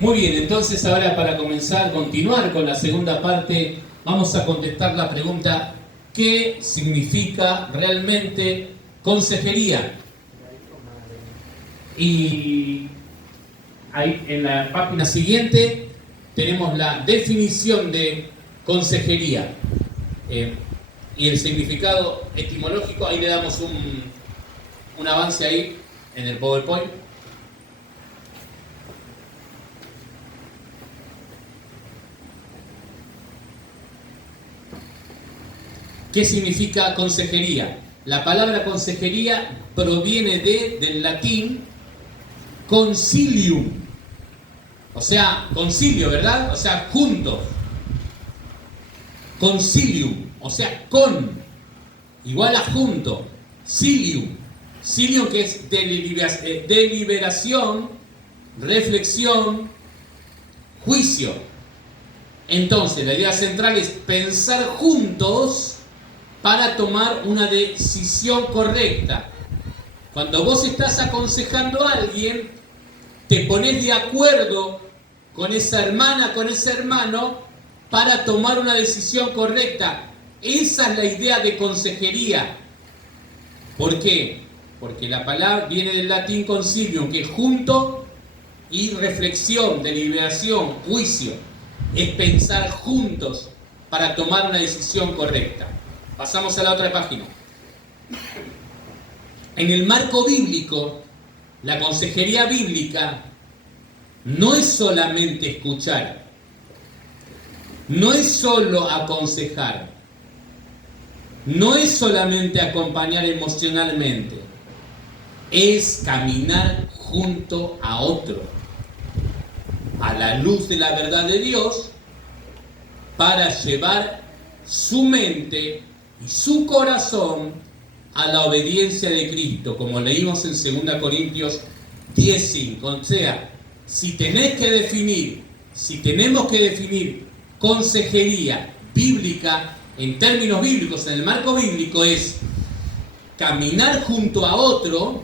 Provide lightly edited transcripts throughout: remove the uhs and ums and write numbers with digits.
Muy bien, entonces ahora para continuar con la segunda parte, vamos a contestar la pregunta: ¿qué significa realmente consejería? Y ahí en la página siguiente tenemos la definición de consejería y el significado etimológico. Ahí le damos un avance ahí en el PowerPoint. ¿Qué significa consejería? La palabra consejería proviene del latín concilium, o sea, concilio, ¿verdad? O sea, juntos. Concilium, o sea, con, igual a junto. Cilium, cilium que es deliberación, reflexión, juicio. Entonces, la idea central es pensar juntos para tomar una decisión correcta. Cuando vos estás aconsejando a alguien, te pones de acuerdo con esa hermana, con ese hermano, para tomar una decisión correcta. Esa es la idea de consejería. ¿Por qué? Porque la palabra viene del latín concilium, que es junto, y reflexión, deliberación, juicio. Es pensar juntos para tomar una decisión correcta. Pasamos a la otra página. En el marco bíblico, la consejería bíblica no es solamente escuchar, no es solo aconsejar, no es solamente acompañar emocionalmente, es caminar junto a otro, a la luz de la verdad de Dios, para llevar su mente y su corazón a la obediencia de Cristo, como leímos en 2 Corintios 10:5. O sea, si tenemos que definir consejería bíblica, en términos bíblicos, en el marco bíblico, es caminar junto a otro,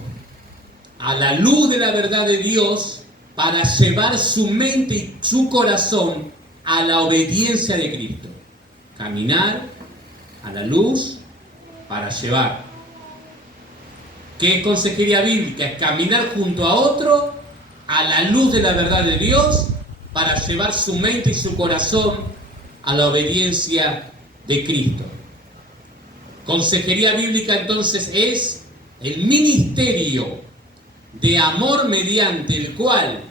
a la luz de la verdad de Dios, para llevar su mente y su corazón a la obediencia de Cristo. Caminar a la luz para llevar. ¿Qué es consejería bíblica? Es caminar junto a otro a la luz de la verdad de Dios para llevar su mente y su corazón a la obediencia de Cristo. Consejería bíblica entonces es el ministerio de amor mediante el cual,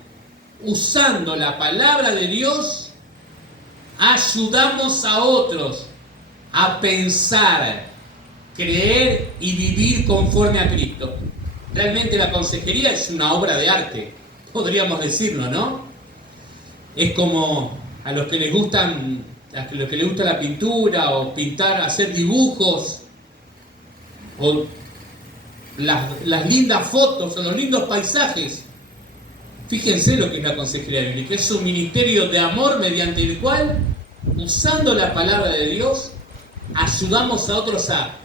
usando la palabra de Dios, ayudamos a otros a pensar, creer y vivir conforme a Cristo. Realmente la consejería es una obra de arte, podríamos decirlo, ¿no? Es como a los que les gusta la pintura o pintar, hacer dibujos, o las lindas fotos o los lindos paisajes. Fíjense lo que es la consejería bíblica. Es un ministerio de amor mediante el cual, usando la palabra de Dios, ayudamos a otros a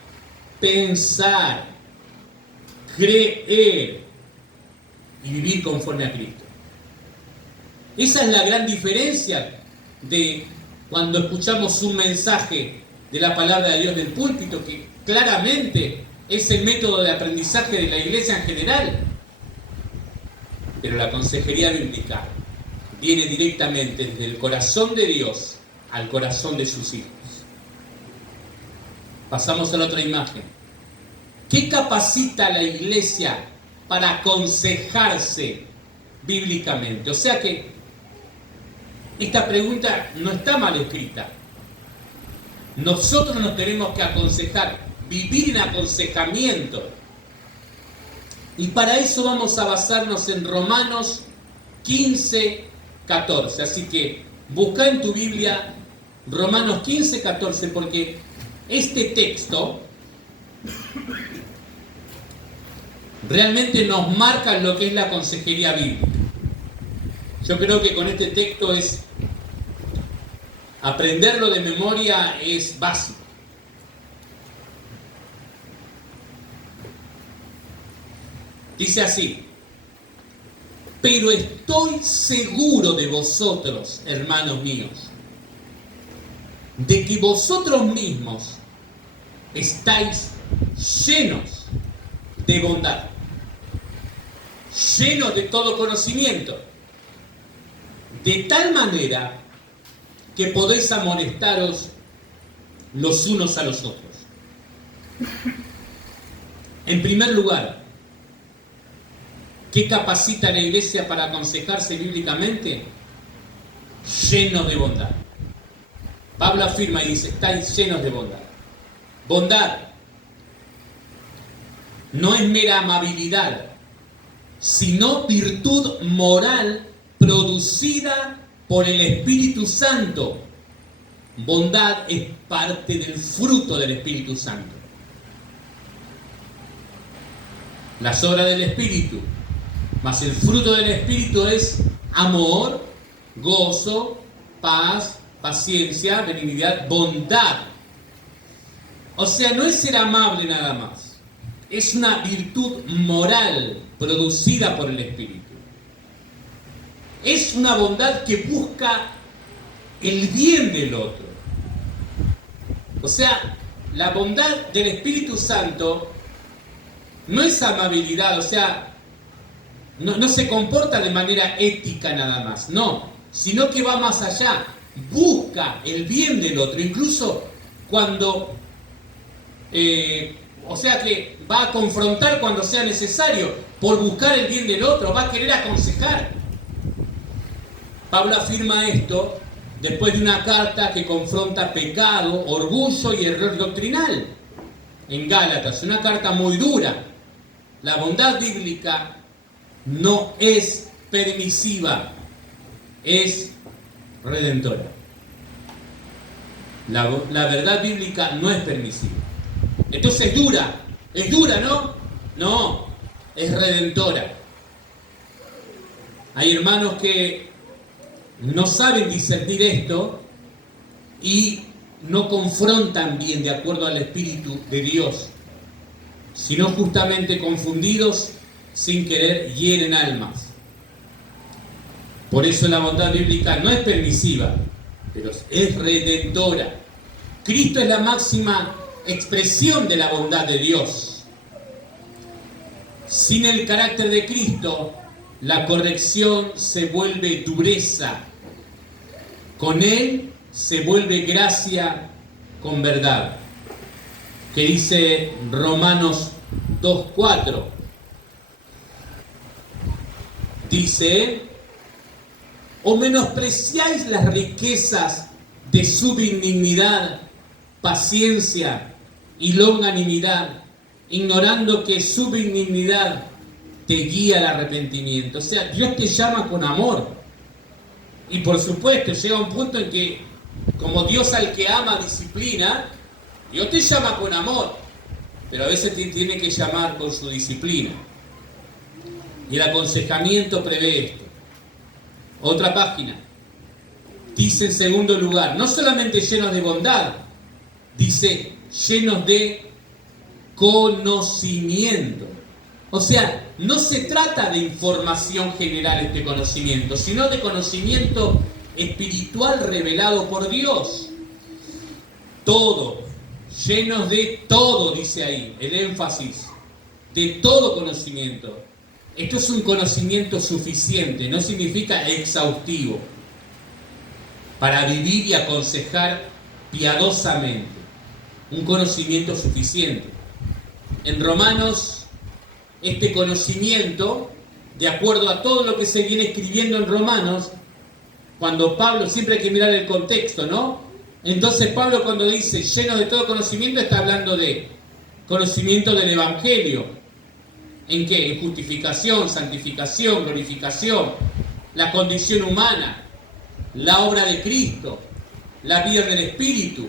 pensar, creer y vivir conforme a Cristo. Esa es la gran diferencia de cuando escuchamos un mensaje de la palabra de Dios del púlpito, que claramente es el método de aprendizaje de la iglesia en general. Pero la consejería bíblica viene directamente desde el corazón de Dios al corazón de sus hijos. Pasamos a la otra imagen. ¿Qué capacita a la iglesia para aconsejarse bíblicamente? O sea que esta pregunta no está mal escrita. Nosotros nos tenemos que aconsejar, vivir en aconsejamiento. Y para eso vamos a basarnos en Romanos 15:14. Así que busca en tu Biblia Romanos 15:14, porque este texto realmente nos marca lo que es la consejería bíblica. Yo creo que con este texto aprenderlo de memoria es básico. Dice así: Pero estoy seguro de vosotros, hermanos míos, de que vosotros mismos estáis llenos de bondad, llenos de todo conocimiento, de tal manera que podéis amonestaros los unos a los otros. En primer lugar, ¿qué capacita a la iglesia para aconsejarse bíblicamente? Llenos de bondad. Pablo afirma y dice, estáis llenos de bondad. Bondad no es mera amabilidad, sino virtud moral producida por el Espíritu Santo. Bondad es parte del fruto del Espíritu Santo. Las obras del Espíritu, mas el fruto del Espíritu es amor, gozo, paz, paciencia, benignidad, bondad. O sea, no es ser amable nada más. Es una virtud moral producida por el Espíritu. Es una bondad que busca el bien del otro. O sea, la bondad del Espíritu Santo no es amabilidad, o sea, no se comporta de manera ética nada más, no, sino que va más allá, busca el bien del otro, incluso cuando, o sea que va a confrontar cuando sea necesario, por buscar el bien del otro, va a querer aconsejar. Pablo afirma esto después de una carta que confronta pecado, orgullo y error doctrinal en Gálatas, una carta muy dura. La bondad bíblica no es permisiva, es redentora. La verdad bíblica no es permisiva. Entonces es dura, ¿no? No, es redentora. Hay hermanos que no saben discernir esto y no confrontan bien de acuerdo al Espíritu de Dios, sino justamente confundidos, sin querer, hieren almas. Por eso la bondad bíblica no es permisiva, pero es redentora. Cristo es la máxima expresión de la bondad de Dios. Sin el carácter de Cristo, la corrección se vuelve dureza. Con Él se vuelve gracia con verdad. Que dice Romanos 2:4. Dice, ¿o menospreciáis las riquezas de su benignidad, paciencia y longanimidad, ignorando que su benignidad te guía al arrepentimiento? O sea, Dios te llama con amor. Y por supuesto, llega un punto en que, como Dios al que ama disciplina, Dios te llama con amor, pero a veces te tiene que llamar con su disciplina. Y el aconsejamiento prevé esto. Otra página. Dice en segundo lugar, no solamente llenos de bondad, dice llenos de conocimiento. O sea, no se trata de información general este conocimiento, sino de conocimiento espiritual revelado por Dios. Todo, llenos de todo, dice ahí, el énfasis, de todo conocimiento. Esto es un conocimiento suficiente, no significa exhaustivo, para vivir y aconsejar piadosamente. Un conocimiento suficiente. En Romanos, este conocimiento, de acuerdo a todo lo que se viene escribiendo en Romanos, cuando Pablo, siempre hay que mirar el contexto, ¿no? Entonces Pablo, cuando dice lleno de todo conocimiento, está hablando de conocimiento del Evangelio. ¿En qué? En justificación, santificación, glorificación, la condición humana, la obra de Cristo, la vida del Espíritu.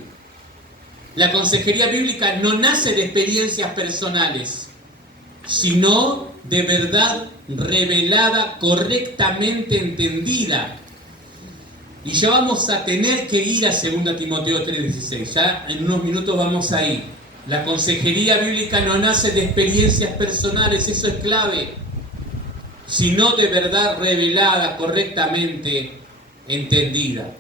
La consejería bíblica no nace de experiencias personales, sino de verdad revelada, correctamente entendida. Y ya vamos a tener que ir a 2 Timoteo 3:16. Ya en unos minutos vamos a ir. La consejería bíblica no nace de experiencias personales, eso es clave. sino de verdad revelada, correctamente entendida.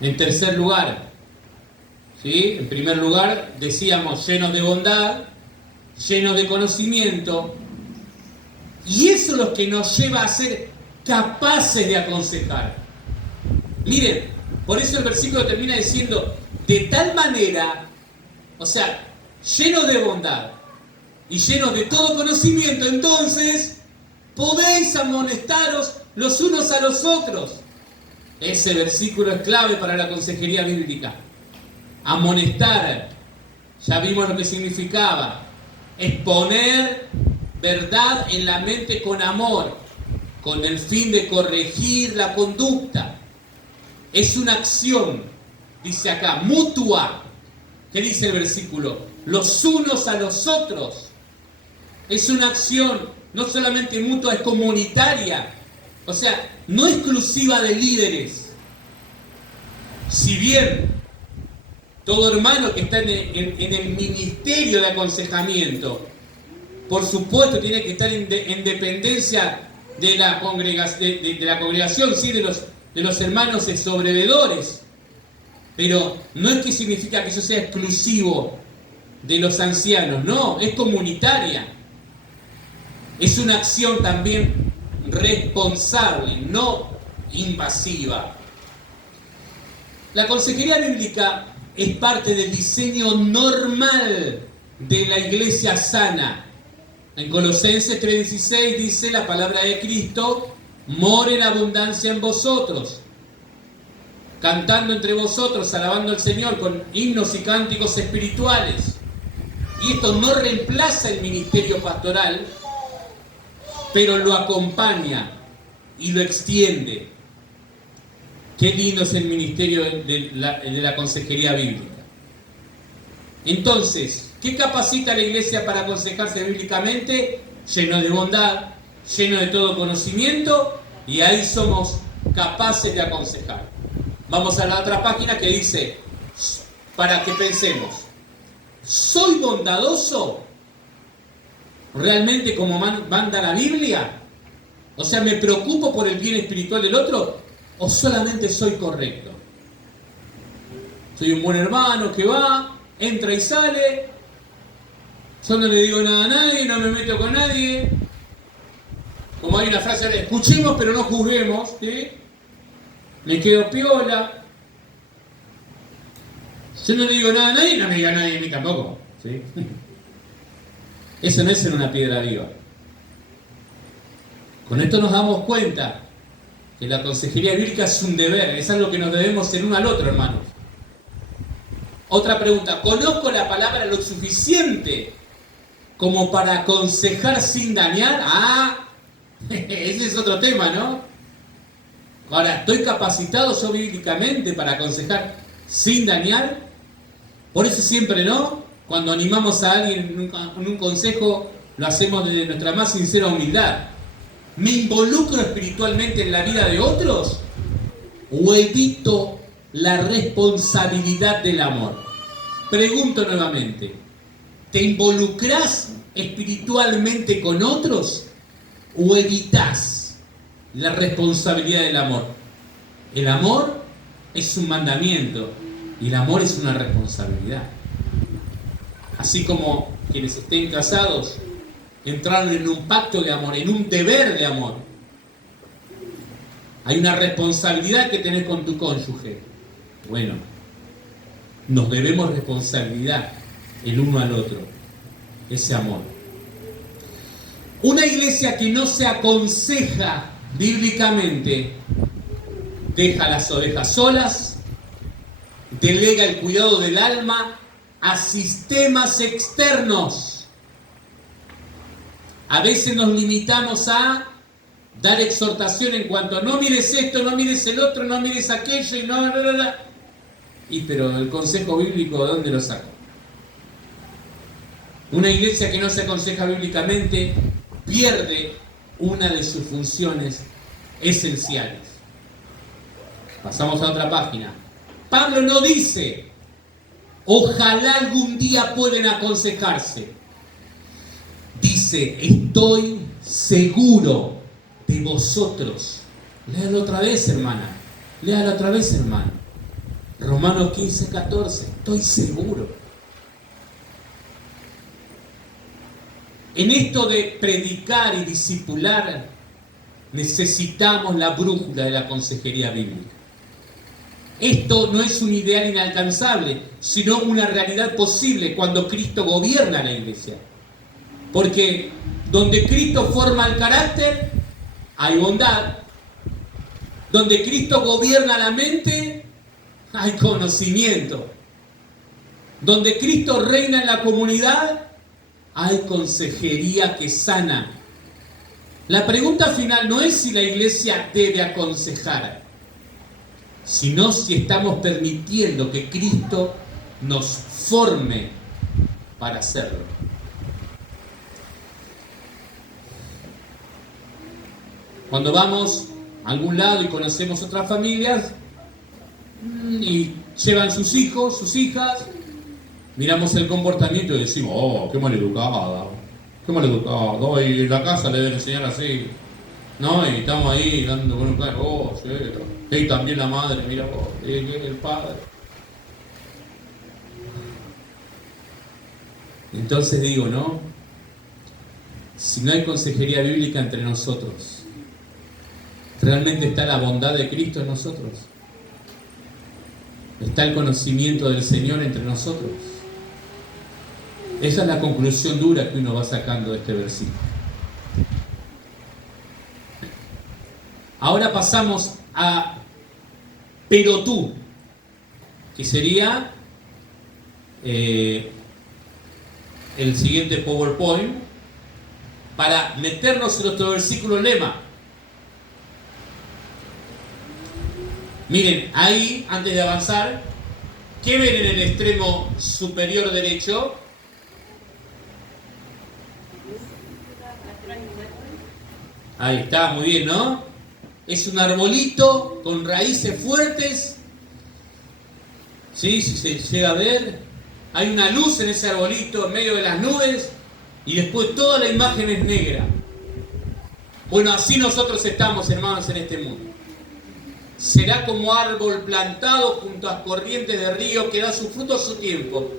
En tercer lugar, ¿sí? En primer lugar, decíamos llenos de bondad, llenos de conocimiento, y eso es lo que nos lleva a ser capaces de aconsejar. Miren, por eso el versículo termina diciendo, de tal manera, o sea, llenos de bondad y llenos de todo conocimiento, entonces podéis amonestaros los unos a los otros. Ese versículo es clave para la consejería bíblica. Amonestar, ya vimos lo que significaba, exponer verdad en la mente con amor, con el fin de corregir la conducta. Es una acción, dice acá, mutua. ¿Qué dice el versículo? Los unos a los otros. Es una acción no solamente mutua, es comunitaria. O sea, no exclusiva de líderes. Si bien todo hermano que está en el ministerio de aconsejamiento, por supuesto tiene que estar en dependencia de la congregación, ¿sí? de los hermanos sobrevedores. Pero no es que significa que eso sea exclusivo de los ancianos, no, es comunitaria. Es una acción también responsable, no invasiva. La consejería bíblica es parte del diseño normal de la iglesia sana. En Colosenses 3:16 dice la palabra de Cristo, more en abundancia en vosotros, cantando entre vosotros, alabando al Señor con himnos y cánticos espirituales. Y esto no reemplaza el ministerio pastoral, pero lo acompaña y lo extiende. Qué lindo es el ministerio de la consejería bíblica. Entonces, ¿qué capacita a la iglesia para aconsejarse bíblicamente? Lleno de bondad, lleno de todo conocimiento, y ahí somos capaces de aconsejar. Vamos a la otra página que dice, para que pensemos, ¿soy bondadoso realmente como manda la Biblia? O sea, ¿me preocupo por el bien espiritual del otro o solamente soy correcto? Soy un buen hermano que va, entra y sale, yo no le digo nada a nadie, no me meto con nadie. Como hay una frase, escuchemos pero no juzguemos, ¿sí? Me quedo piola. Yo no le digo nada a nadie, no me diga nadie a mí tampoco, ¿sí? Eso no es ser una piedra viva. Con esto nos damos cuenta que la consejería bíblica es un deber, es algo que nos debemos el uno al otro, hermanos. Otra pregunta, ¿conozco la palabra lo suficiente como para aconsejar sin dañar? Ese es otro tema, ¿no? Ahora, ¿estoy capacitado yo bíblicamente para aconsejar sin dañar? Por eso siempre, ¿no? Cuando animamos a alguien en un consejo, lo hacemos desde nuestra más sincera humildad. ¿Me involucro espiritualmente en la vida de otros? ¿O evito la responsabilidad del amor? Pregunto nuevamente, ¿te involucras espiritualmente con otros? ¿O evitas la responsabilidad del amor? El amor es un mandamiento y el amor es una responsabilidad. Así como quienes estén casados entraron en un pacto de amor, en un deber de amor. Hay una responsabilidad que tenés con tu cónyuge. Bueno, nos debemos responsabilidad el uno al otro, ese amor. Una iglesia que no se aconseja bíblicamente deja las ovejas solas, delega el cuidado del alma a sistemas externos. A veces nos limitamos a dar exhortación en cuanto a no mires esto, no mires el otro, no mires aquello y no. Pero el consejo bíblico, ¿de dónde lo saco? Una iglesia que no se aconseja bíblicamente pierde una de sus funciones esenciales. Pasamos a otra página. Pablo no dice, ojalá algún día puedan aconsejarse. Dice, dice, estoy seguro de vosotros. Léalo otra vez, hermana. Léalo otra vez, hermano. Romanos 15, 14. Estoy seguro. En esto de predicar y discipular, necesitamos la brújula de la consejería bíblica. Esto no es un ideal inalcanzable, sino una realidad posible cuando Cristo gobierna la iglesia. Porque donde Cristo forma el carácter, hay bondad. Donde Cristo gobierna la mente, hay conocimiento. Donde Cristo reina en la comunidad, hay consejería que sana. La pregunta final no es si la iglesia debe aconsejar, sino si estamos permitiendo que Cristo nos forme para hacerlo. Cuando vamos a algún lado y conocemos otras familias y llevan sus hijos, sus hijas, miramos el comportamiento y decimos, oh, qué maleducada, y en la casa le deben enseñar así, ¿no? Y estamos ahí dando con un claro, oh, sí, y también la madre, mira vos, el padre. Entonces digo, ¿no? Si no hay consejería bíblica entre nosotros, ¿realmente está la bondad de Cristo en nosotros? ¿Está el conocimiento del Señor entre nosotros? Esa es la conclusión dura que uno va sacando de este versículo. Ahora pasamos a pero tú, que sería el siguiente PowerPoint, para meternos en nuestro versículo lema. Miren, ahí, antes de avanzar, ¿qué ven en el extremo superior derecho? Ahí está, muy bien, ¿no? Es un arbolito con raíces fuertes. ¿Sí? Si se llega a ver, hay una luz en ese arbolito en medio de las nubes y después toda la imagen es negra. Bueno, así nosotros estamos, hermanos, en este mundo. Será como árbol plantado junto a corrientes de río que da su fruto a su tiempo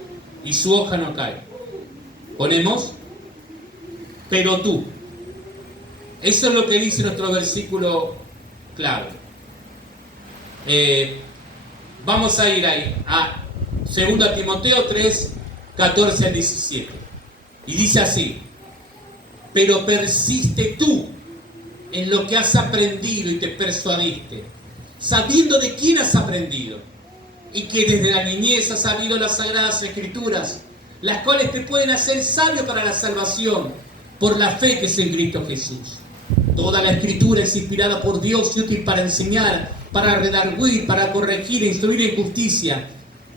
y su hoja no cae. Ponemos, pero tú. Eso es lo que dice nuestro versículo clave. Vamos a ir ahí a 2 Timoteo 3, 14 al 17. Y dice así: pero persiste tú en lo que has aprendido y te persuadiste, sabiendo de quién has aprendido, y que desde la niñez has sabido las sagradas escrituras, las cuales te pueden hacer sabio para la salvación por la fe que es en Cristo Jesús. Toda la escritura es inspirada por Dios y útil para enseñar, para redarguir, para corregir e instruir en justicia,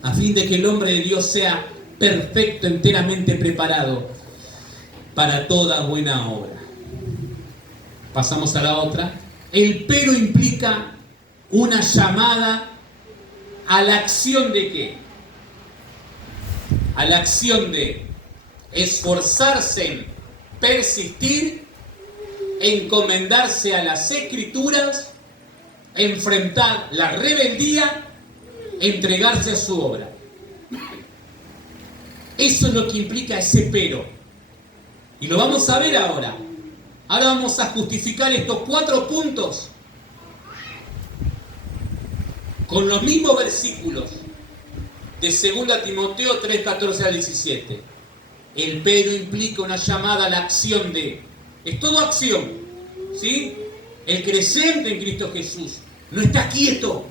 a fin de que el hombre de Dios sea perfecto, enteramente preparado para toda buena obra. Pasamos a la otra. El pero implica una llamada a la acción de ¿qué? A la acción de esforzarse en persistir, encomendarse a las escrituras, enfrentar la rebeldía, entregarse a su obra. Eso es lo que implica ese pero. Y lo vamos a ver ahora. Ahora vamos a justificar estos 4 puntos con los mismos versículos de 2 Timoteo 3, 14 al 17. El pero implica una llamada a la acción de... Es todo acción, ¿sí? El creyente en Cristo Jesús no está quieto.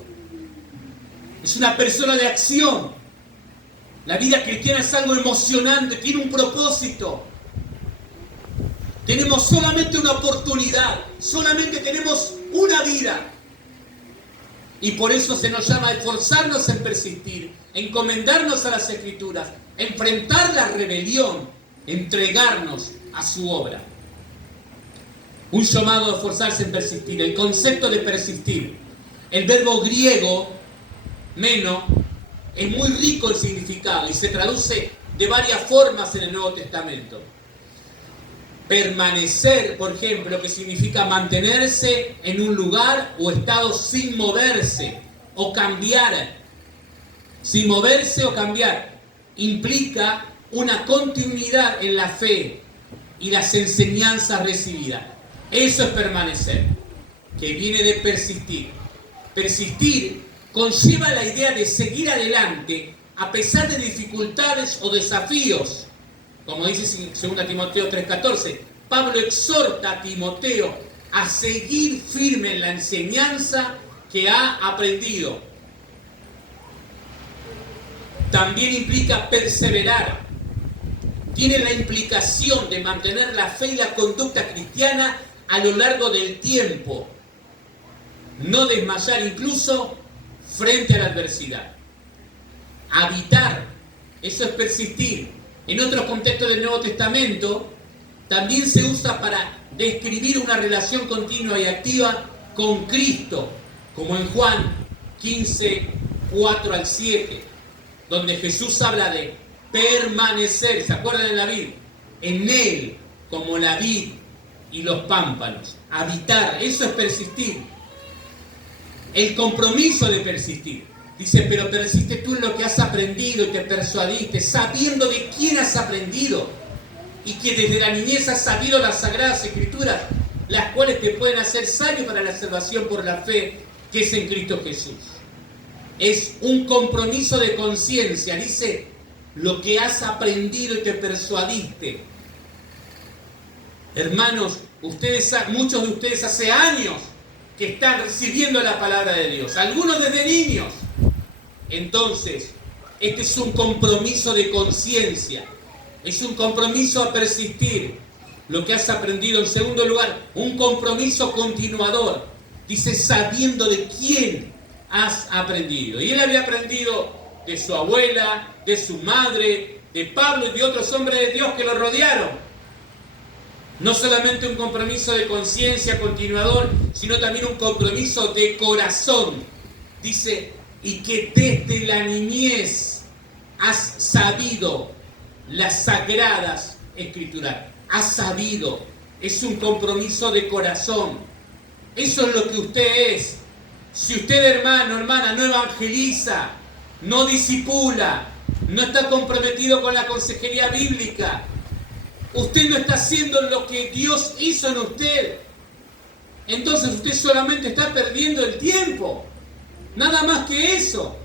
Es una persona de acción. La vida cristiana es algo emocionante, tiene un propósito. Tenemos solamente una oportunidad, solamente tenemos una vida. Y por eso se nos llama a esforzarnos en persistir, encomendarnos a las Escrituras, enfrentar la rebelión, entregarnos a su obra. Un llamado a esforzarse en persistir. El concepto de persistir, el verbo griego, meno, es muy rico en significado y se traduce de varias formas en el Nuevo Testamento. Permanecer, por ejemplo, que significa mantenerse en un lugar o estado sin moverse o cambiar. Sin moverse o cambiar implica una continuidad en la fe y las enseñanzas recibidas. Eso es permanecer, que viene de persistir. Persistir conlleva la idea de seguir adelante a pesar de dificultades o desafíos. Como dice en 2 Timoteo 3:14, Pablo exhorta a Timoteo a seguir firme en la enseñanza que ha aprendido. También implica perseverar. Tiene la implicación de mantener la fe y la conducta cristiana a lo largo del tiempo. No desmayar incluso frente a la adversidad. Habitar, eso es persistir. En otros contextos del Nuevo Testamento, también se usa para describir una relación continua y activa con Cristo, como en Juan 15, 4 al 7, donde Jesús habla de permanecer, ¿se acuerdan de la vid? En Él, como la vid y los pámpanos. Habitar, eso es persistir. El compromiso de persistir. Dice, pero persiste tú en lo que has aprendido y te persuadiste, sabiendo de quién has aprendido y que desde la niñez has sabido las Sagradas Escrituras, las cuales te pueden hacer sabio para la salvación por la fe que es en Cristo Jesús. Es un compromiso de conciencia. Dice, lo que has aprendido y te persuadiste. Hermanos, muchos de ustedes hace años que están recibiendo la palabra de Dios, algunos desde niños. Entonces, este es un compromiso de conciencia, es un compromiso a persistir. Lo que has aprendido, en segundo lugar, un compromiso continuador. Dice, sabiendo de quién has aprendido. Y él había aprendido de su abuela, de su madre, de Pablo y de otros hombres de Dios que lo rodearon. No solamente un compromiso de conciencia continuador, sino también un compromiso de corazón. Dice, y que desde la niñez has sabido las Sagradas Escrituras. Has sabido. Es un compromiso de corazón. Eso es lo que usted es. Si usted, hermano, hermana, no evangeliza, no discipula, no está comprometido con la consejería bíblica, usted no está haciendo lo que Dios hizo en usted. Entonces usted solamente está perdiendo el tiempo. Nada más que eso.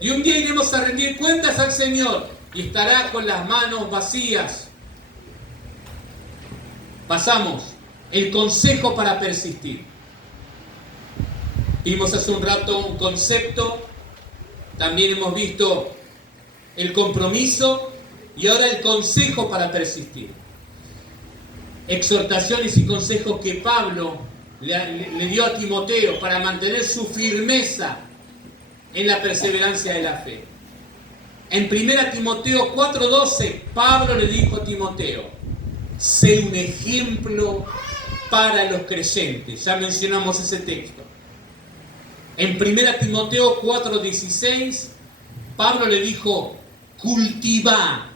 Y un día iremos a rendir cuentas al Señor y estará con las manos vacías. Pasamos. El consejo para persistir. Vimos hace un rato un concepto. También hemos visto el compromiso y ahora el consejo para persistir. Exhortaciones y consejos que Pablo le dio a Timoteo para mantener su firmeza en la perseverancia de la fe. En 1 Timoteo 4:12, Pablo le dijo a Timoteo, sé un ejemplo para los creyentes. Ya mencionamos ese texto. En 1 Timoteo 4:16, Pablo le dijo, cultiva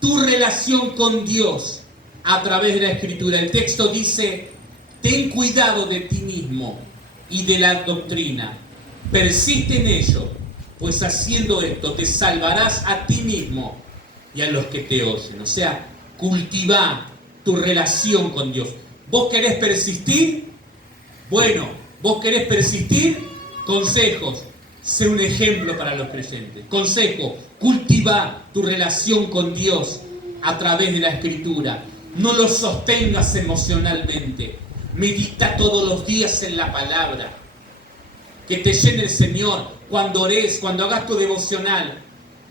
tu relación con Dios a través de la Escritura. El texto dice, ten cuidado de ti mismo y de la doctrina. Persiste en ello, pues haciendo esto te salvarás a ti mismo y a los que te oyen. O sea, cultiva tu relación con Dios. ¿Vos querés persistir? Bueno, ¿vos querés persistir? Consejos. Sé un ejemplo para los creyentes. Consejo, cultiva tu relación con Dios a través de la Escritura. No lo sostengas emocionalmente. Medita todos los días en la palabra. Que te llene el Señor cuando ores, cuando hagas tu devocional.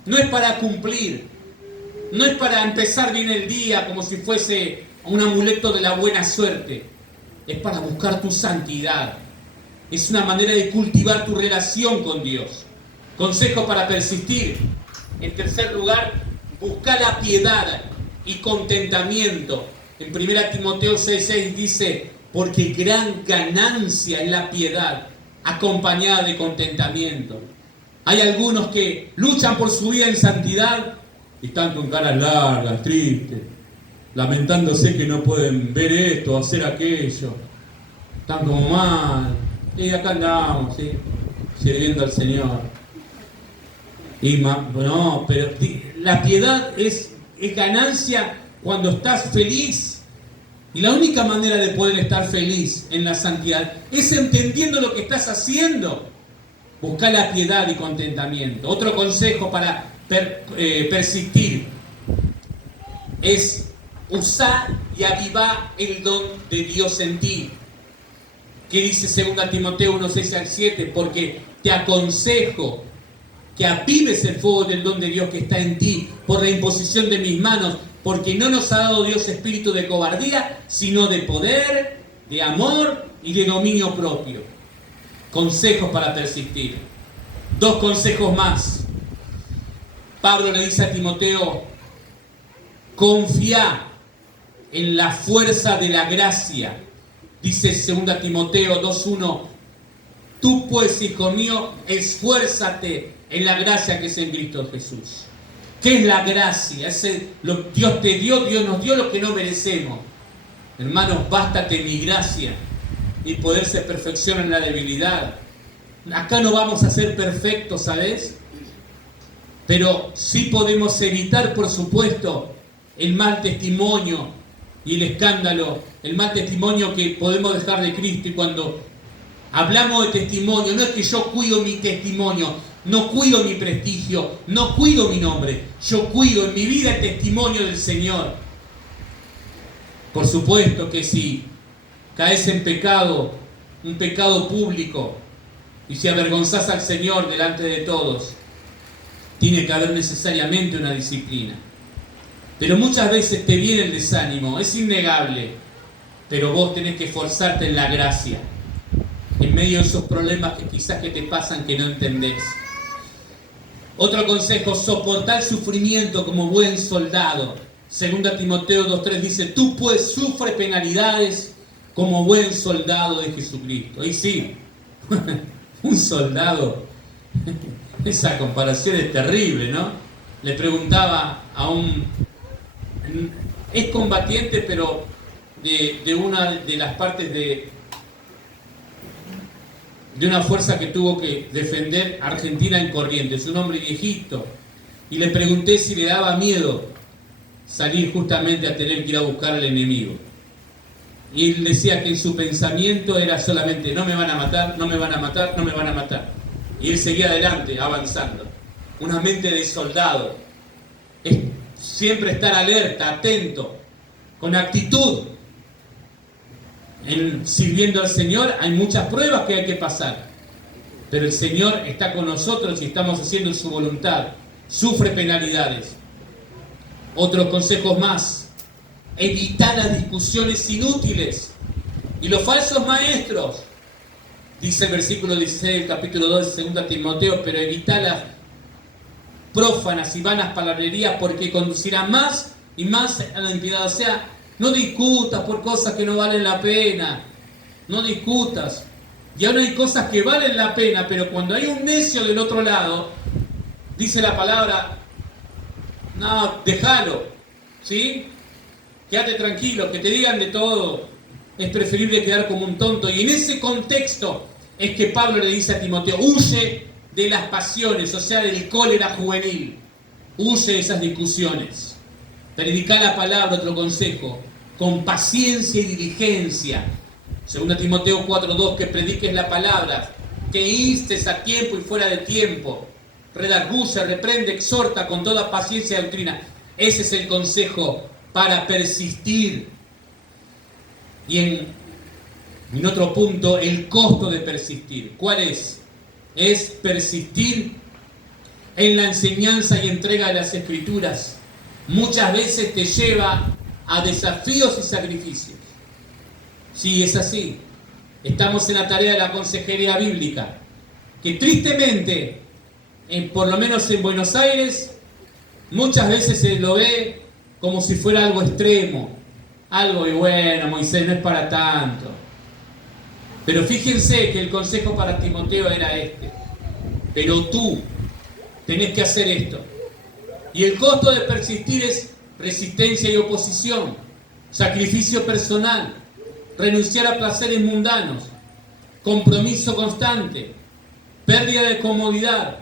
No es para cumplir. No es para empezar bien el día como si fuese un amuleto de la buena suerte. Es para buscar tu santidad. Es una manera de cultivar tu relación con Dios. Consejo para persistir. En tercer lugar, busca la piedad y contentamiento. En 1 Timoteo 6:6 dice, porque gran ganancia es la piedad, acompañada de contentamiento. Hay algunos que luchan por su vida en santidad y están con caras largas, tristes. lamentándose que no pueden ver esto, hacer aquello. Están como mal. Y acá andamos, ¿sí? Sirviendo al Señor. No, pero la piedad es ganancia cuando estás feliz. Y la única manera de poder estar feliz en la santidad es entendiendo lo que estás haciendo. Buscar la piedad y contentamiento. Otro consejo para persistir es usar y avivar el don de Dios en ti. ¿Qué dice 2 Timoteo 1, 6 al 7? Porque te aconsejo que avives el fuego del don de Dios que está en ti por la imposición de mis manos, porque no nos ha dado Dios espíritu de cobardía, sino de poder, de amor y de dominio propio. Consejos para persistir. 2 consejos más. Pablo le dice a Timoteo: confía en la fuerza de la gracia. Dice 2 Timoteo 2:1: tú pues, hijo mío, esfuérzate en la gracia que es en Cristo Jesús. ¿Qué es la gracia? Dios te dio, Dios nos dio lo que no merecemos. Hermanos, bástate mi gracia. Mi poder se perfecciona en la debilidad. Acá no vamos a ser perfectos, ¿sabes? Pero sí podemos evitar, por supuesto, el mal testimonio y el escándalo, el mal testimonio que podemos dejar de Cristo. Y cuando hablamos de testimonio, no es que yo cuido mi testimonio, no cuido mi prestigio, no cuido mi nombre, yo cuido en mi vida el testimonio del Señor. Por supuesto que si caes en pecado, un pecado público, y si avergonzás al Señor delante de todos, tiene que haber necesariamente una disciplina. Pero muchas veces te viene el desánimo, es innegable, pero vos tenés que esforzarte en la gracia, en medio de esos problemas que quizás que te pasan que no entendés. Otro consejo: soportar sufrimiento como buen soldado. 2 Timoteo 2:3 dice: tú pues sufre penalidades como buen soldado de Jesucristo. Y sí, un soldado, esa comparación es terrible, ¿no? Le preguntaba a es combatiente, pero de una de las partes de una fuerza que tuvo que defender Argentina en Corrientes, un hombre viejito, y le pregunté si le daba miedo salir justamente a tener que ir a buscar al enemigo. Y él decía que en su pensamiento era solamente: no me van a matar, no me van a matar, no me van a matar. Y él seguía adelante, avanzando. Una mente de soldado. Es siempre estar alerta, atento, con actitud. Sirviendo al Señor hay muchas pruebas que hay que pasar, pero el Señor está con nosotros y estamos haciendo su voluntad. Sufre penalidades. Otros consejos más: evitar las discusiones inútiles y los falsos maestros. Dice el versículo 16 del capítulo 2 de 2 Timoteo: pero evitá las prófanas y vanas palabrerías, porque conducirán más y más a la impiedad. O sea, no discutas por cosas que no valen la pena. No discutas. Y ahora hay cosas que valen la pena, pero cuando hay un necio del otro lado, dice la palabra: no, déjalo, ¿sí? Quédate tranquilo, que te digan de todo. Es preferible quedar como un tonto. Y en ese contexto es que Pablo le dice a Timoteo: huye de las pasiones, o sea, del cólera juvenil. Huye de esas discusiones. Predica la palabra, otro consejo, con paciencia y diligencia. 2 Timoteo 4:2, que prediques la palabra, que instes a tiempo y fuera de tiempo. Redarguye, reprende, exhorta con toda paciencia y doctrina. Ese es el consejo para persistir. Y en otro punto, el costo de persistir. ¿Cuál es? Es persistir en la enseñanza y entrega de las Escrituras. Muchas veces te lleva a desafíos y sacrificios. Sí, es así. Estamos en la tarea de la consejería bíblica, que tristemente, por lo menos en Buenos Aires, muchas veces se lo ve como si fuera algo extremo. Algo y bueno, Moisés, no es para tanto. Pero fíjense que el consejo para Timoteo era este: pero tú tenés que hacer esto. Y el costo de persistir es resistencia y oposición, sacrificio personal, renunciar a placeres mundanos, compromiso constante, pérdida de comodidad,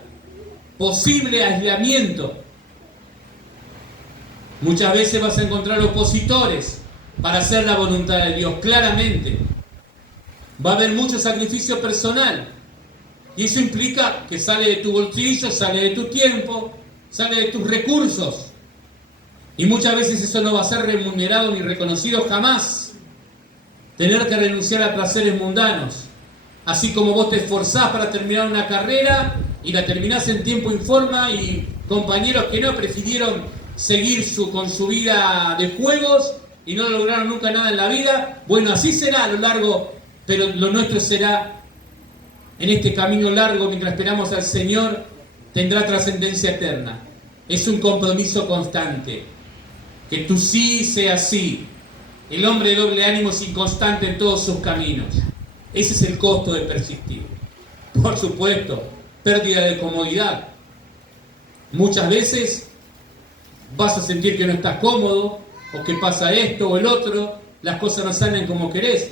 posible aislamiento. Muchas veces vas a encontrar opositores para hacer la voluntad de Dios, claramente. Va a haber mucho sacrificio personal. Y eso implica que sale de tu bolsillo, sale de tu tiempo, sale de tus recursos. Y muchas veces eso no va a ser remunerado ni reconocido jamás. Tener que renunciar a placeres mundanos. Así como vos te esforzás para terminar una carrera y la terminás en tiempo y forma, y compañeros que no prefirieron seguir con su vida de juegos y no lograron nunca nada en la vida. Bueno, así será a lo largo, pero lo nuestro será en este camino largo, mientras esperamos al Señor, tendrá trascendencia eterna. Es un compromiso constante. Que tu sí sea sí. El hombre de doble ánimo es inconstante en todos sus caminos. Ese es el costo de persistir. Por supuesto, pérdida de comodidad. Muchas veces vas a sentir que no estás cómodo, o que pasa esto o el otro, las cosas no salen como querés,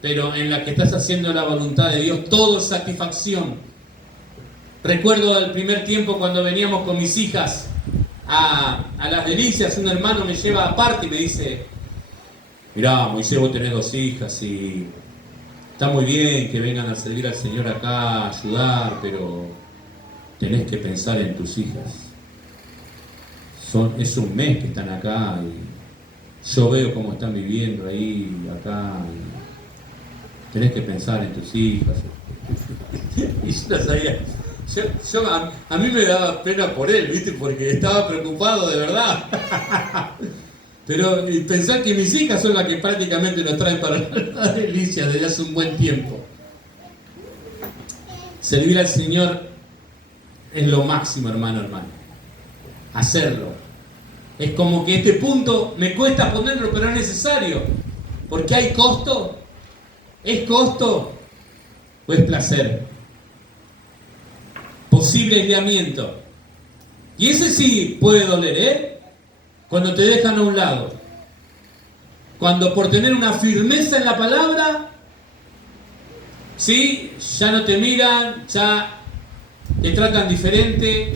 pero en la que estás haciendo la voluntad de Dios, todo es satisfacción. Recuerdo el primer tiempo cuando veníamos con mis hijas a Las Delicias, un hermano me lleva aparte y me dice: mirá, Moisés, vos tenés 2 hijas y está muy bien que vengan a servir al Señor acá, a ayudar, pero tenés que pensar en tus hijas. Es un mes que están acá y yo veo cómo están viviendo ahí, acá. Tenés que pensar en tus hijas. Y yo no sabía. A mí me daba pena por él, ¿viste? Porque estaba preocupado de verdad. Pero pensar que mis hijas son las que prácticamente nos traen para la delicia desde hace un buen tiempo. Servir al Señor es lo máximo, hermano. Hacerlo. Es como que este punto me cuesta ponerlo, pero es necesario. Porque hay costo. ¿Es costo o es placer? Posible aislamiento. Y ese sí puede doler, ¿eh? Cuando te dejan a un lado. Cuando por tener una firmeza en la palabra, ¿sí? Ya no te miran, ya te tratan diferente.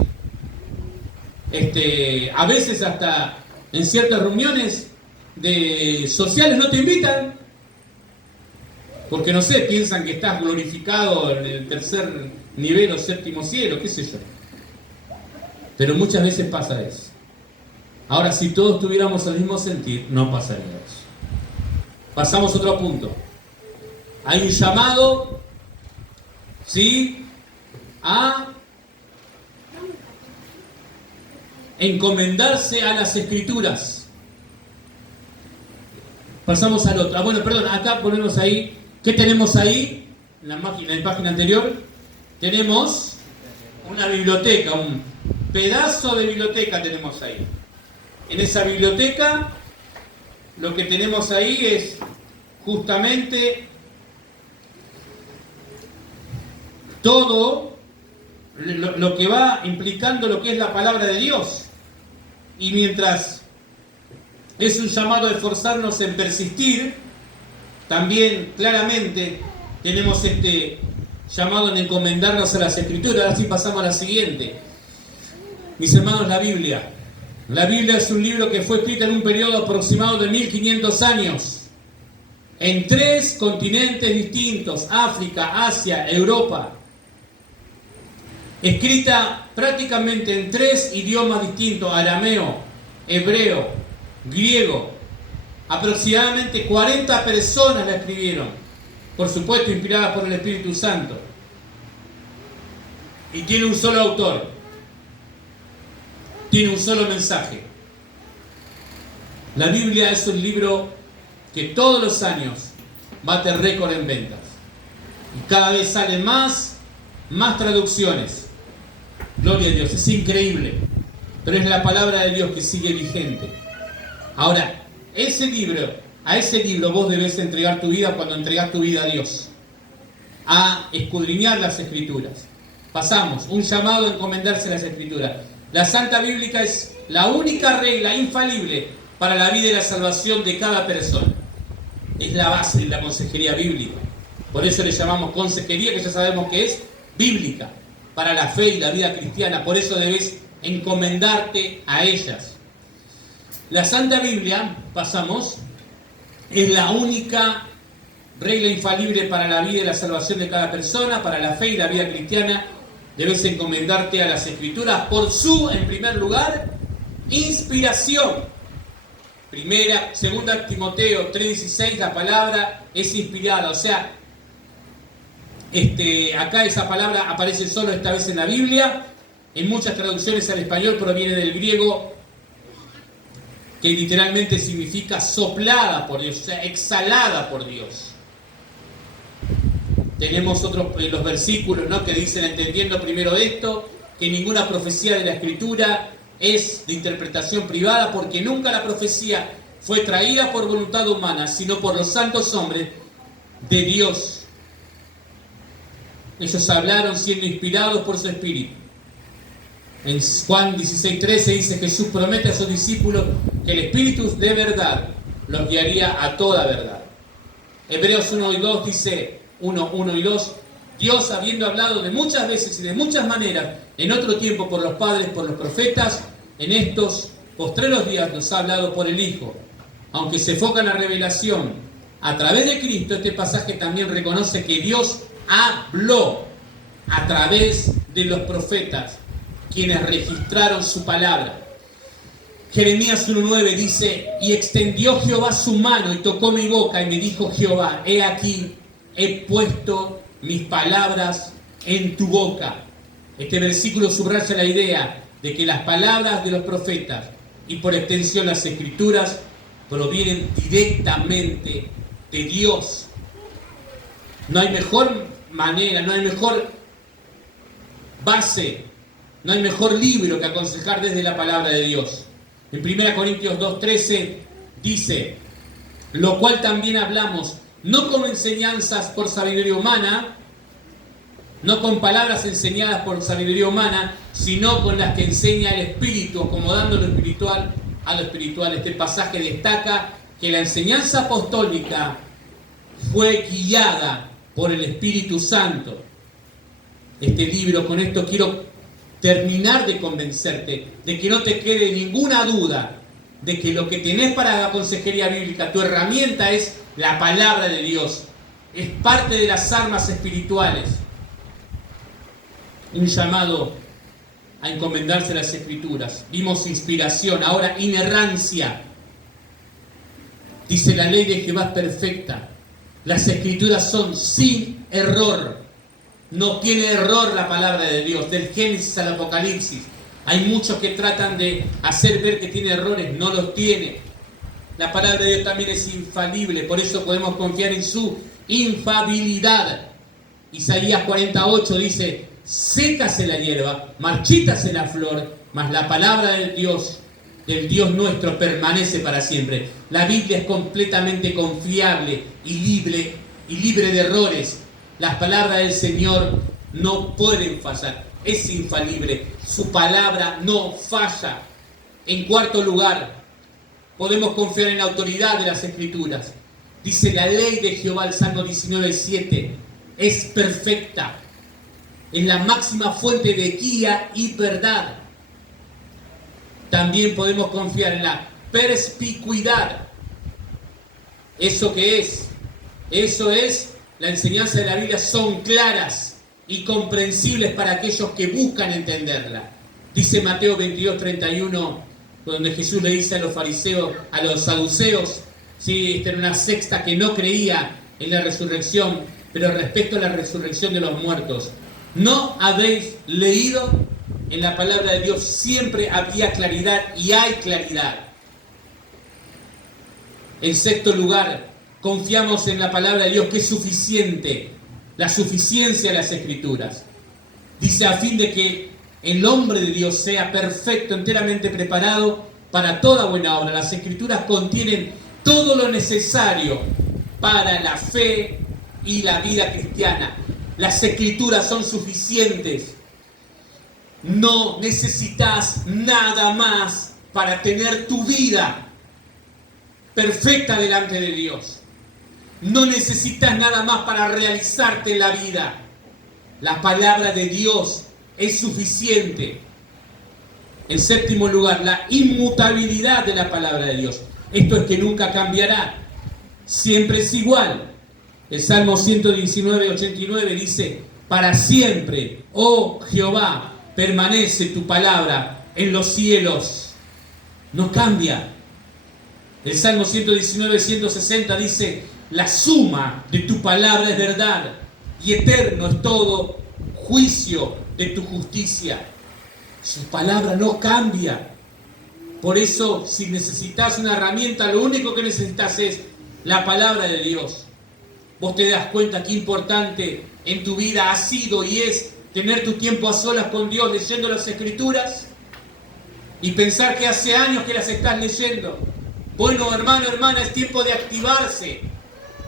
A veces hasta en ciertas reuniones sociales no te invitan. Porque no sé, piensan que estás glorificado en el 3er nivel o 7º cielo, qué sé yo. Pero muchas veces pasa eso. Ahora, si todos tuviéramos el mismo sentir, no pasaría eso. Pasamos a otro punto. Hay un llamado, ¿sí?, a encomendarse a las Escrituras. Pasamos al otro. Bueno, perdón, acá ponemos ahí. ¿Qué tenemos ahí? En la página anterior tenemos una biblioteca, un pedazo de biblioteca tenemos ahí. En esa biblioteca lo que tenemos ahí es justamente todo lo que va implicando lo que es la palabra de Dios. Y mientras es un llamado a esforzarnos en persistir, también claramente tenemos este llamado en encomendarnos a las Escrituras. Así pasamos a la siguiente. Mis hermanos, la Biblia. La Biblia es un libro que fue escrito en un periodo aproximado de 1500 años. En 3 continentes distintos: África, Asia, Europa. Escrita prácticamente en 3 idiomas distintos: arameo, hebreo, griego. Aproximadamente 40 personas la escribieron, por supuesto inspiradas por el Espíritu Santo, y tiene un solo autor, tiene un solo mensaje. La Biblia es un libro que todos los años bate récord en ventas, y cada vez salen más traducciones. Gloria a Dios, es increíble, pero es la palabra de Dios que sigue vigente. Ahora, a ese libro vos debés entregar tu vida cuando entregás tu vida a Dios, a escudriñar las Escrituras. Pasamos, un llamado a encomendarse a las Escrituras. La Santa Bíblica es la única regla infalible para la vida y la salvación de cada persona. Es la base de la consejería bíblica. Por eso le llamamos consejería, que ya sabemos que es bíblica, para la fe y la vida cristiana. Por eso debes encomendarte a ellas. La Santa Biblia, pasamos, es la única regla infalible para la vida y la salvación de cada persona, para la fe y la vida cristiana. Debes encomendarte a las Escrituras por su, en primer lugar, inspiración. Segunda Timoteo 3:16, la palabra es inspirada. O sea, acá esa palabra aparece solo esta vez en la Biblia. En muchas traducciones al español proviene del griego, que literalmente significa soplada por Dios, o sea, exhalada por Dios. Tenemos los versículos, ¿no?, que dicen, entendiendo primero esto, que ninguna profecía de la Escritura es de interpretación privada, porque nunca la profecía fue traída por voluntad humana, sino por los santos hombres de Dios. Ellos hablaron siendo inspirados por su Espíritu. En Juan 16:13 dice: Jesús promete a sus discípulos que el Espíritu de verdad los guiaría a toda verdad. Hebreos 1 y 2 dice, 1 y 2, Dios, habiendo hablado de muchas veces y de muchas maneras en otro tiempo por los padres, por los profetas, en estos postreros días nos ha hablado por el Hijo. Aunque se enfoca en la revelación a través de Cristo, este pasaje también reconoce que Dios habló a través de los profetas, quienes registraron su palabra. Jeremías 1:9 dice: y extendió Jehová su mano y tocó mi boca, y me dijo Jehová: he aquí, he puesto mis palabras en tu boca. Este versículo subraya la idea de que las palabras de los profetas, y por extensión las Escrituras, provienen directamente de Dios. No hay mejor manera, no hay mejor base, no hay mejor libro que aconsejar desde la palabra de Dios. En 1 Corintios 2:13 dice: lo cual también hablamos, no con enseñanzas por sabiduría humana, no con palabras enseñadas por sabiduría humana, sino con las que enseña el Espíritu, acomodando lo espiritual a lo espiritual. Este pasaje destaca que la enseñanza apostólica fue guiada por el Espíritu Santo. Este libro, con esto quiero terminar de convencerte de que no te quede ninguna duda de que lo que tenés para la consejería bíblica, tu herramienta es la palabra de Dios. Es parte de las armas espirituales. Un llamado a encomendarse a las Escrituras. Vimos inspiración, ahora inerrancia. Dice: la ley de Jehová es perfecta. Las Escrituras son sin error. No tiene error la palabra de Dios, del Génesis al Apocalipsis. Hay muchos que tratan de hacer ver que tiene errores, no los tiene. La palabra de Dios también es infalible, por eso podemos confiar en su infabilidad. Isaías 48 dice: sécase la hierba, marchítase la flor, mas la palabra del Dios nuestro permanece para siempre. La Biblia es completamente confiable y libre de errores. Las palabras del Señor no pueden fallar, es infalible, su palabra no falla. En cuarto lugar, podemos confiar en la autoridad de las Escrituras. Dice: la ley de Jehová, el Salmo 19:7, es perfecta, es la máxima fuente de guía y verdad. También podemos confiar en la perspicuidad. ¿Eso qué es? Eso es, la enseñanza de la Biblia son claras y comprensibles para aquellos que buscan entenderla. Dice Mateo 22:31, donde Jesús le dice a los fariseos, a los saduceos, ¿sí? Esta era una secta que no creía en la resurrección, pero respecto a la resurrección de los muertos: ¿no habéis leído? En la palabra de Dios siempre había claridad y hay claridad. En sexto lugar, confiamos en la palabra de Dios, que es suficiente, la suficiencia de las Escrituras. Dice: a fin de que el hombre de Dios sea perfecto, enteramente preparado para toda buena obra. Las Escrituras contienen todo lo necesario para la fe y la vida cristiana. Las Escrituras son suficientes. No necesitas nada más para tener tu vida perfecta delante de Dios. No necesitas nada más para realizarte en la vida. La palabra de Dios es suficiente. En séptimo lugar, la inmutabilidad de la palabra de Dios. Esto es que nunca cambiará. Siempre es igual. El Salmo 119, 89 dice: para siempre, oh Jehová, permanece tu palabra en los cielos. No cambia. El Salmo 119, 160 dice: la suma de tu palabra es verdad, y eterno es todo juicio de tu justicia. Su palabra no cambia. Por eso, si necesitas una herramienta, lo único que necesitas es la palabra de Dios. Vos te das cuenta qué importante en tu vida ha sido y es tener tu tiempo a solas con Dios leyendo las Escrituras y pensar que hace años que las estás leyendo. Bueno, hermano, hermana, es tiempo de activarse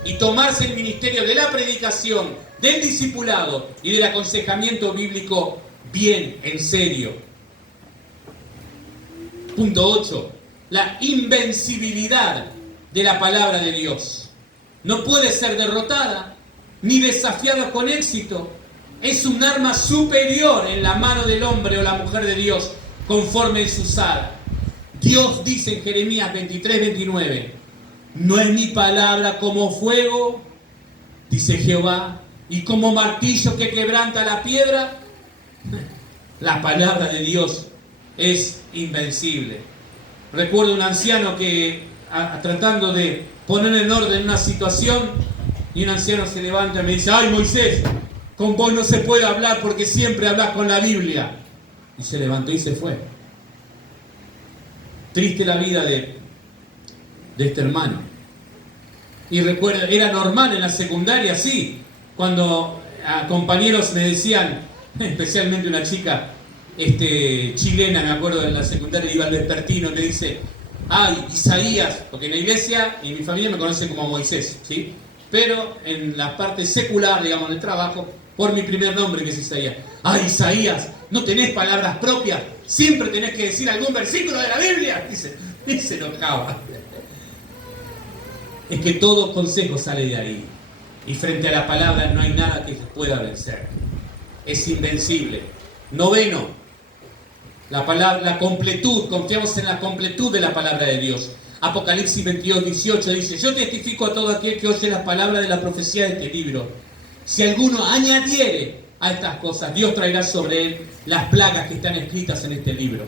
y tomarse el ministerio de la predicación, del discipulado y del aconsejamiento bíblico bien en serio. Punto 8. La invencibilidad de la palabra de Dios. No puede ser derrotada ni desafiada con éxito. Es un arma superior en la mano del hombre o la mujer de Dios, conforme es usada. Dios dice en Jeremías 23, 29: no es mi palabra como fuego, dice Jehová, y como martillo que quebranta la piedra. La palabra de Dios es invencible. Recuerdo un anciano que, tratando de poner en orden una situación, y un anciano se levanta y me dice: ay, Moisés, con vos no se puede hablar porque siempre hablas con la Biblia. Y se levantó y se fue. Triste la vida de este hermano. Y recuerdo, era normal en la secundaria, sí, cuando a compañeros me decían, especialmente una chica chilena, me acuerdo, en la secundaria iba al vespertino, me dice: ay, Isaías, porque en la iglesia y en mi familia me conocen como Moisés, ¿sí? Pero en la parte secular, digamos, en el trabajo, por mi primer nombre, que es Isaías. Ay, Isaías, ¿no tenés palabras propias? Siempre tenés que decir algún versículo de la Biblia. Y se enojaba. Es que todo consejo sale de ahí. Y frente a la palabra no hay nada que pueda vencer. Es invencible. Noveno, la palabra, la completud. Confiamos en la completud de la palabra de Dios. Apocalipsis 22, 18 dice: yo testifico a todo aquel que oye las palabras de la profecía de este libro. Si alguno añadiere a estas cosas, Dios traerá sobre él las plagas que están escritas en este libro.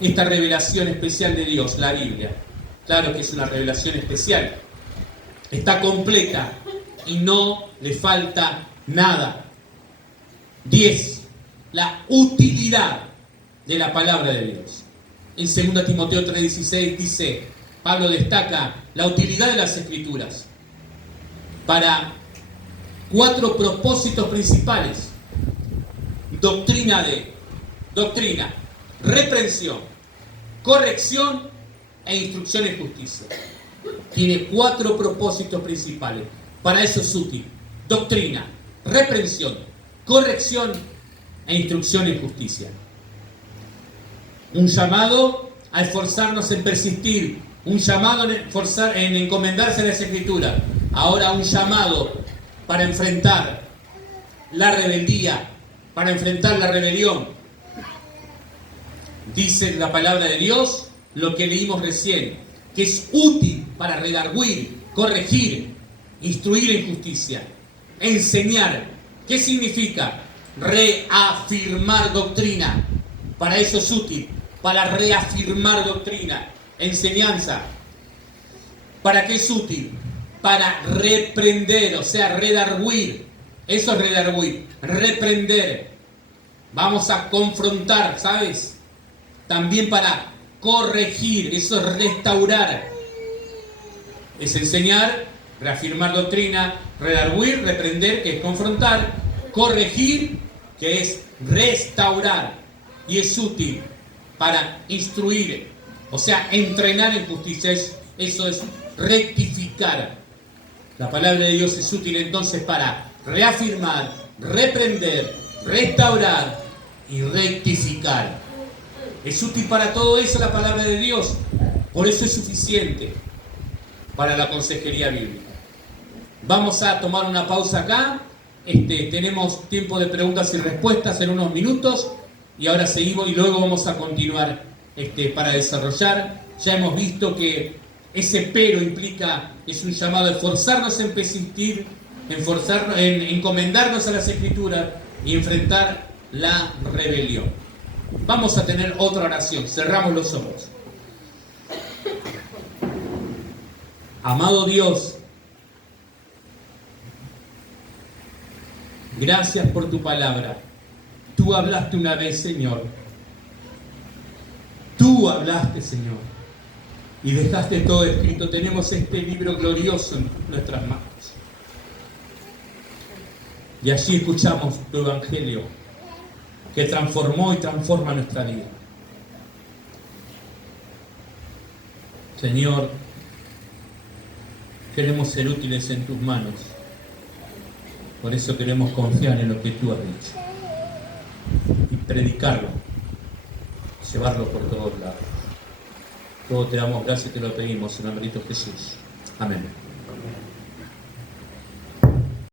Esta revelación especial de Dios, la Biblia, claro que es una revelación especial. Está completa y no le falta nada. 10. La utilidad de la palabra de Dios. En 2 Timoteo 3:16 dice, Pablo destaca la utilidad de las Escrituras para 4 propósitos principales. Doctrina, reprensión, corrección e instrucción en justicia. Tiene 4 propósitos principales. Para eso es útil. Doctrina, reprensión, corrección e instrucción en justicia. Un llamado a esforzarnos en persistir, un llamado en encomendarse a las Escrituras. Ahora un llamado para enfrentar la rebeldía, para enfrentar la rebelión. Dice la palabra de Dios, lo que leímos recién, que es útil para redarguir, corregir, instruir en justicia, enseñar. ¿Qué significa? Reafirmar doctrina. Para eso es útil, para reafirmar doctrina, enseñanza. ¿Para qué es útil? Para reprender, o sea, redarguir. Eso es redarguir, reprender. Vamos a confrontar, ¿sabes? También para corregir, eso es restaurar. Es enseñar, reafirmar doctrina, redarguir, reprender, que es confrontar, corregir, que es restaurar. Y es útil para instruir, o sea, entrenar en justicia. Eso es rectificar. La palabra de Dios es útil entonces para reafirmar, reprender, restaurar y rectificar. Es útil para todo eso la palabra de Dios. Por eso es suficiente para la consejería bíblica. Vamos a tomar una pausa acá. Tenemos tiempo de preguntas y respuestas en unos minutos. Y ahora seguimos y luego vamos a continuar para desarrollar. Ya hemos visto que ese pero implica, es un llamado a esforzarnos en persistir, en encomendarnos a las Escrituras y enfrentar la rebelión. Vamos a tener otra oración. Cerramos los ojos. Amado Dios, gracias por tu palabra. Tú hablaste una vez, Señor. Tú hablaste, Señor. Y dejaste todo escrito. Tenemos este libro glorioso en nuestras manos. Y allí escuchamos tu evangelio, que transformó y transforma nuestra vida. Señor, queremos ser útiles en tus manos. Por eso queremos confiar en lo que tú has dicho y predicarlo, llevarlo por todos lados. Todo te damos gracias y te lo pedimos en el nombre de Jesús. Amén.